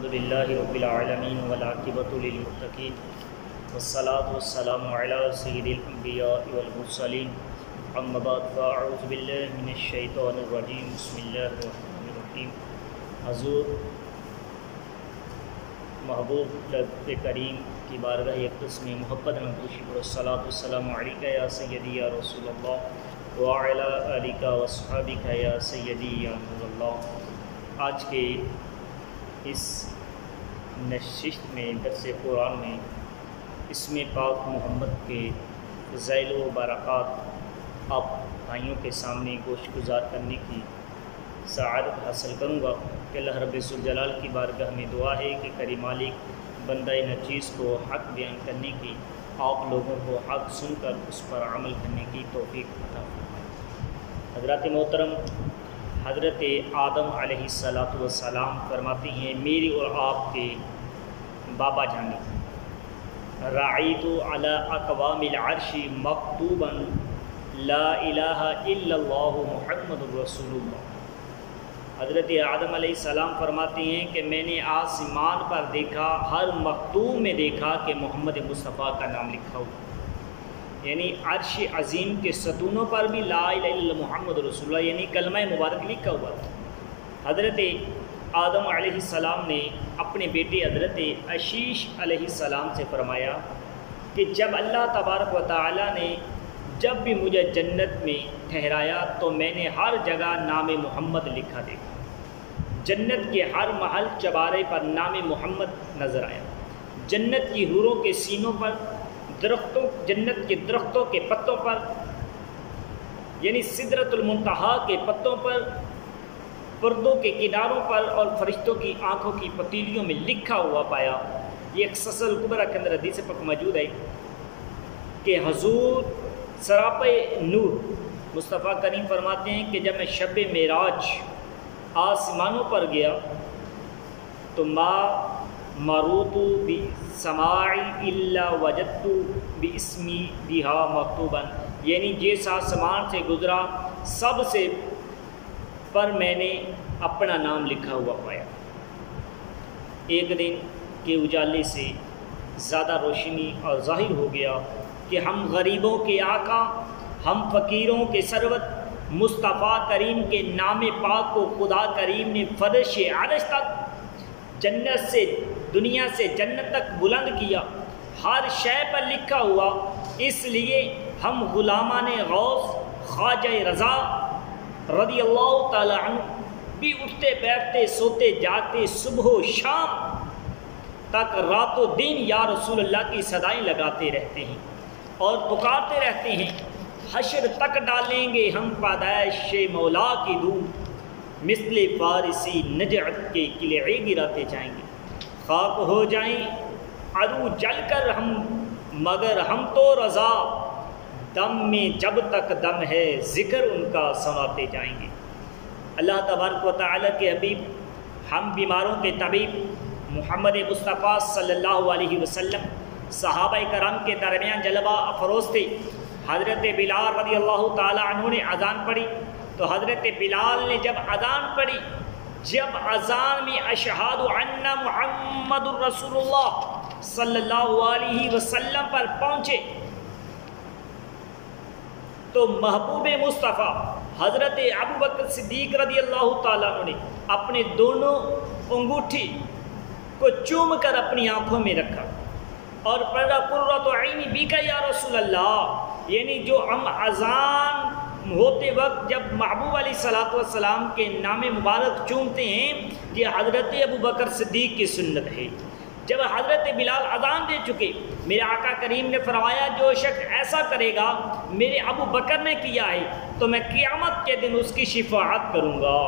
الحمدللہ رب العالمین والعاقبۃ للمتقین والصلاة والسلام علی سید الانبیاء والمرسلین اما بعد فاعوذ باللہ من الشیطان الرجیم بسم اللہ الرحمن الرحیم۔ حضور محبوب رب کریم کی بارگاہ اقدس میں محبت نوشی پر الصلاۃ والسلام علیکہ یا سیدی یا رسول اللہ وعلی آلک واصحابک یا سیدی یا نور اللہ۔ آج کے اس نشست میں درس قرآن میں اسم پاک محمد کے فضائل و برکات آپ بھائیوں کے سامنے گوش گزار کرنے کی سعادت حاصل کروں گا کہ اللہ رب الجلال کی بارگاہ میں دعا ہے کہ کریم مالک بندہ نچیز کو حق بیان کرنے کی، آپ لوگوں کو حق سن کر اس پر عمل کرنے کی توفیق عطا فرمائے۔ حضرات محترم، حضرت آدم علیہ السلام فرماتے ہیں میری اور آپ کے بابا جانی رعیت علی اقوام العرش مکتوبا لا الہ الا اللہ محمد رسول اللہ۔ حضرت آدم علیہ السلام فرماتے ہیں کہ میں نے آسمان پر دیکھا، ہر مکتوب میں دیکھا کہ محمد مصطفیٰ کا نام لکھا ہوا، یعنی عرش عظیم کے ستونوں پر بھی لا الہ الا اللہ محمد رسول اللہ یعنی کلمہ مبارک لکھا ہوا تھا۔ حضرت آدم علیہ السلام نے اپنے بیٹے حضرت عشیش علیہ السلام سے فرمایا کہ جب اللہ تبارک و تعالیٰ نے جب بھی مجھے جنت میں ٹھہرایا تو میں نے ہر جگہ نام محمد لکھا دیکھا، جنت کے ہر محل چبارے پر نام محمد نظر آیا، جنت کی حوروں کے سینوں پر، درختوں، جنت کے درختوں کے پتوں پر یعنی سدرۃ المنتہا کے پتوں پر، پردوں کے کناروں پر اور فرشتوں کی آنکھوں کی پتیلیوں میں لکھا ہوا پایا۔ یہ ایک سلسلہ الکبریٰ کے اندر حدیث پاک موجود ہے کہ حضور سراپے نور مصطفیٰ کریم فرماتے ہیں کہ جب میں شب معراج آسمانوں پر گیا تو ما مروت بسماعی الا وجدت باسمی بہا مکتوبا، یعنی جیسا آسمان سے گزرا سب سے پر میں نے اپنا نام لکھا ہوا پایا۔ ایک دن کے اجالے سے زیادہ روشنی اور ظاہر ہو گیا کہ ہم غریبوں کے آقا، ہم فقیروں کے سرورت مصطفیٰ کریم کے نام پاک کو خدا کریم نے فرش عرش تک، جنت سے، دنیا سے جنت تک بلند کیا، ہر شے پر لکھا ہوا۔ اس لیے ہم غلامان غوث خواجہ رضا رضی اللہ تعالی عنہ بھی اٹھتے بیٹھتے سوتے جاگتے صبح و شام تک رات و دن یا رسول اللہ کی صدائیں لگاتے رہتے ہیں اور پکارتے رہتے ہیں، حشر تک ڈالیں گے ہم پادائش مولا کی دور، مثل فارسی نجعت کے قلعے گراتے جائیں گے، خاک ہو جائیں عدو جل کر ہم مگر ہم تو رضا، دم میں جب تک دم ہے ذکر ان کا سناتے جائیں گے۔ اللہ تبارک و تعالیٰ کے حبیب، ہم بیماروں کے طبیب محمد مصطفیٰ صلی اللہ علیہ وسلم صحابہ کرام کے درمیان جلوہ افروز تھے۔ حضرت بلال رضی اللہ تعالیٰ عنہ نے اذان پڑھی تو حضرت بلال نے جب اذان پڑھی، جب اذان میں اشہد ان محمد الرسول اللہ صلی اللہ علیہ وسلم پر پہنچے تو محبوب مصطفیٰ حضرت ابوبکر صدیق رضی اللہ تعالیٰ عنہ نے اپنے دونوں انگوٹھی کو چوم کر اپنی آنکھوں میں رکھا اور پڑھا قرۃ عینی بیک یا رسول اللہ، یعنی جو ہم اذان ہوتے وقت جب محبوب علیہ السلام کے نام مبارک چومتے ہیں، یہ حضرت ابوبکر صدیق کی سنت ہے۔ جب حضرت بلال اذان دے چکے، میرے آقا کریم نے فرمایا جو شخص ایسا کرے گا میرے ابو بکر نے کیا ہے تو میں قیامت کے دن اس کی شفاعت کروں گا،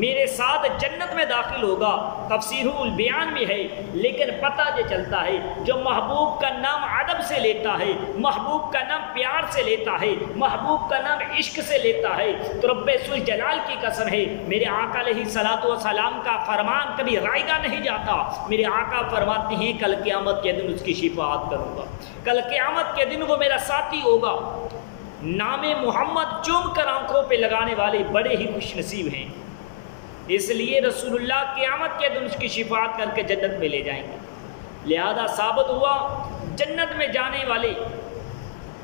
میرے ساتھ جنت میں داخل ہوگا۔ تفسیر البیان میں ہے، لیکن پتہ یہ چلتا ہے جو محبوب کا نام ادب سے لیتا ہے، محبوب کا نام پیار سے لیتا ہے، محبوب کا نام عشق سے لیتا ہے تو رب ذوالجلال کی قسم ہے میرے آقا علیہ السلام کا فرمان کبھی رائگاں نہیں جاتا۔ میرے آقا فرماتے ہیں کل قیامت کے دن اس کی شفاعت کروں گا، کل قیامت کے دن وہ میرا ساتھی ہوگا۔ نام محمد چوم کر آنکھوں پہ لگانے والے بڑے ہی خوش نصیب ہیں۔ اس لیے رسول اللہ قیامت کے دن اس کی شفاعت کر کے جنت میں لے جائیں گے۔ لہذا ثابت ہوا جنت میں جانے والے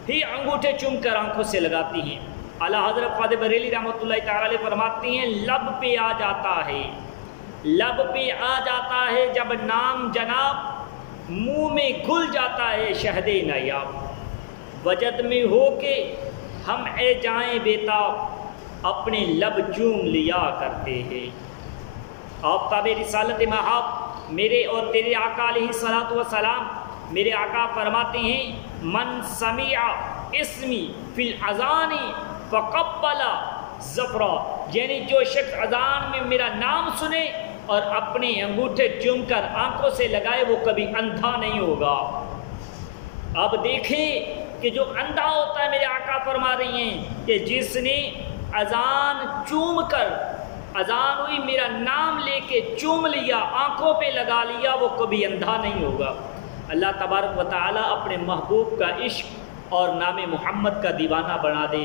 ہی انگوٹھے چوم کر آنکھوں سے لگاتی ہیں۔ اعلیٰ حضرت قادر بریلی رحمۃ اللہ تعالی علیہ فرماتی ہیں لب پہ آ جاتا ہے، لب پہ آ جاتا ہے جب نام جناب، منہ میں گھل جاتا ہے شہد نایاب، وجد میں ہو کے ہم اے جائیں بیتاب اپنے لب چوم لیا کرتے ہیں۔ آفتاب رسالت محاب میرے اور تیرے آقا علیہ الصلوۃ والسلام، میرے آقا فرماتے ہیں من سمع اسمی فی الاذان فقبل ظفرا، یعنی جو شخص اذان میں میرا نام سنے اور اپنے انگوٹھے چوم کر آنکھوں سے لگائے وہ کبھی اندھا نہیں ہوگا۔ اب دیکھیں کہ جو اندھا ہوتا ہے، میرے آقا فرما رہی ہیں کہ جس نے اذان چوم کر، اذان ہوئی میرا نام لے کے چوم لیا، آنکھوں پہ لگا لیا، وہ کبھی اندھا نہیں ہوگا۔ اللہ تبارک و تعالی اپنے محبوب کا عشق اور نام محمد کا دیوانہ بنا دے،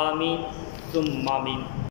آمین ثم آمین۔